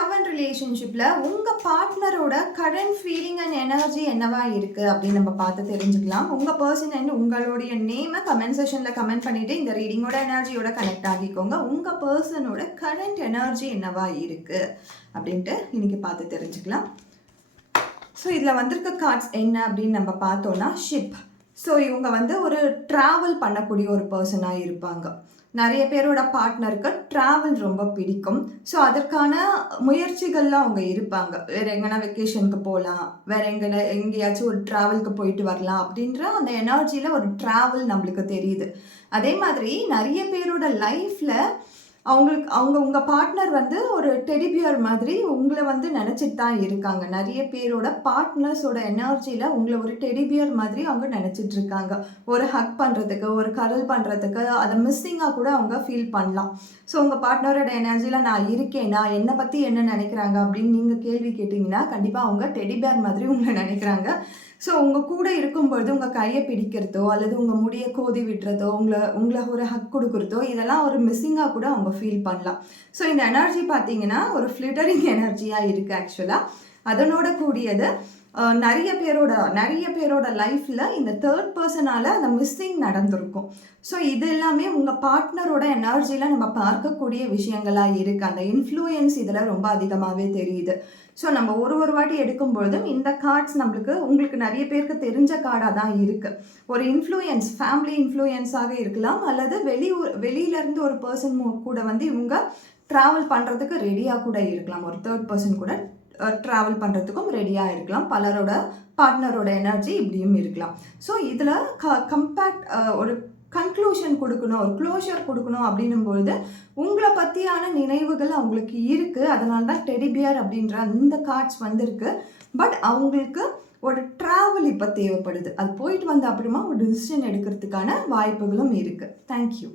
Love and ரிலேஷன்ஷிப்பில் உங்கள் பார்ட்னரோட current feeling and energy என்னவா இருக்குது அப்படின்னு நம்ம பார்த்து தெரிஞ்சுக்கலாம். உங்கள் பர்சன் அண்ட் உங்களுடைய நேமை கமெண்ட் செஷனில் கமெண்ட் பண்ணிவிட்டு இந்த ரீடிங்கோட எனர்ஜியோட கனெக்ட் ஆகிக்கோங்க. உங்கள் பர்சனோட கரண்ட் எனர்ஜி என்னவா இருக்குது அப்படின்ட்டு இன்றைக்கி பார்த்து தெரிஞ்சுக்கலாம். ஸோ இதில் வந்திருக்க கார்ட்ஸ் என்ன அப்படின்னு நம்ம பார்த்தோன்னா ஷிப். ஸோ இவங்க ஒரு ட்ராவல் பண்ணக்கூடிய ஒரு பர்சனாக இருப்பாங்க. நிறைய பேரோட பார்ட்னருக்கு ட்ராவல் ரொம்ப பிடிக்கும். ஸோ அதற்கான முயற்சிகளில் அவங்க இருப்பாங்க. வேறு எங்கன்னா வெக்கேஷனுக்கு போகலாம், வேறு எங்கேயாச்சும் ஒரு ட்ராவலுக்கு போயிட்டு வரலாம் அப்படின்ற அந்த எனர்ஜியில் ஒரு ட்ராவல் நம்மளுக்கு தெரியுது. அதே மாதிரி நிறைய பேரோட லைஃப்பில் உங்கள் பார்ட்னர் ஒரு டெடிபியர் மாதிரி உங்களை நினச்சிட்டு தான் இருக்காங்க. நிறைய பேரோட பார்ட்னர்ஸோட எனர்ஜியில் உங்களை ஒரு டெடிபியர் மாதிரி அவங்க நினச்சிட்டு இருக்காங்க. ஒரு ஹக் பண்ணுறதுக்கு, ஒரு கரல் பண்ணுறதுக்கு, அதை மிஸ்ஸிங்காக கூட அவங்க ஃபீல் பண்ணலாம். ஸோ உங்கள் பார்ட்னரோட எனர்ஜியில் நான் இருக்கேனா, என்னை பற்றி என்ன நினைக்கிறாங்க அப்படின்னு நீங்கள் கேள்வி கேட்டிங்கன்னா கண்டிப்பாக அவங்க டெடிபியர் மாதிரி உங்களை நினைக்கிறாங்க. ஸோ உங்கள் கூட இருக்கும்பொழுது உங்கள் கையை பிடிக்கிறதோ அல்லது உங்கள் முடியை கோதி விட்டுறதோ உங்களை ஒரு ஹக் கொடுக்குறதோ இதெல்லாம் ஒரு மிஸ்ஸிங்காக கூட அவங்க ஃபீல் பண்ணலாம். ஸோ இந்த எனர்ஜி பார்த்தீங்கன்னா ஒரு ஃப்ளிட்டரிங் எனர்ஜியாக இருக்குது. ஆக்சுவலாக அதனோட கூடியது நிறைய பேரோட லைஃப்பில் இந்த தேர்ட் பர்சனால் அந்த மிஸ்ஸிங் நடந்திருக்கும். ஸோ இது எல்லாமே உங்கள் பார்ட்னரோட எனர்ஜியில் நம்ம பார்க்கக்கூடிய விஷயங்களாக இருக்குது. அந்த இன்ஃப்ளூயன்ஸ் இதில் ரொம்ப அதிகமாகவே தெரியுது. ஸோ நம்ம ஒரு வாட்டி எடுக்கும்பொழுதும் இந்த கார்ட்ஸ் உங்களுக்கு நிறைய பேருக்கு தெரிஞ்ச கார்டாக தான் இருக்குது. ஒரு இன்ஃப்ளூயன்ஸ், ஃபேமிலி இன்ஃப்ளூயன்ஸாக இருக்கலாம், அல்லது வெளியிலேருந்து ஒரு பர்சன் கூட இவங்க ட்ராவல் பண்ணுறதுக்கு ரெடியாக கூட இருக்கலாம். ஒரு தேர்ட் பர்சன் கூட ட்ராவல் பண்ணுறதுக்கும் ரெடியாக இருக்கலாம். பலரோட பார்ட்னரோட எனர்ஜி இப்படியும் இருக்கலாம். ஸோ இதில் கம்பேக்ட் ஒரு கன்க்ளூஷன் கொடுக்கணும், ஒரு க்ளோஷர் கொடுக்கணும் அப்படின்னும்பொழுது உங்களை பற்றியான நினைவுகள் அவங்களுக்கு இருக்குது. அதனால தான் டெடிபியர் அப்படின்ற அந்த கார்ட்ஸ் வந்திருக்கு. பட் அவங்களுக்கு ஒரு ட்ராவல் இப்போ தேவைப்படுது. அது போயிட்டு வந்த அப்புறமா ஒரு டிசிஷன் எடுக்கிறதுக்கான வாய்ப்புகளும் இருக்குது. தேங்க்யூ.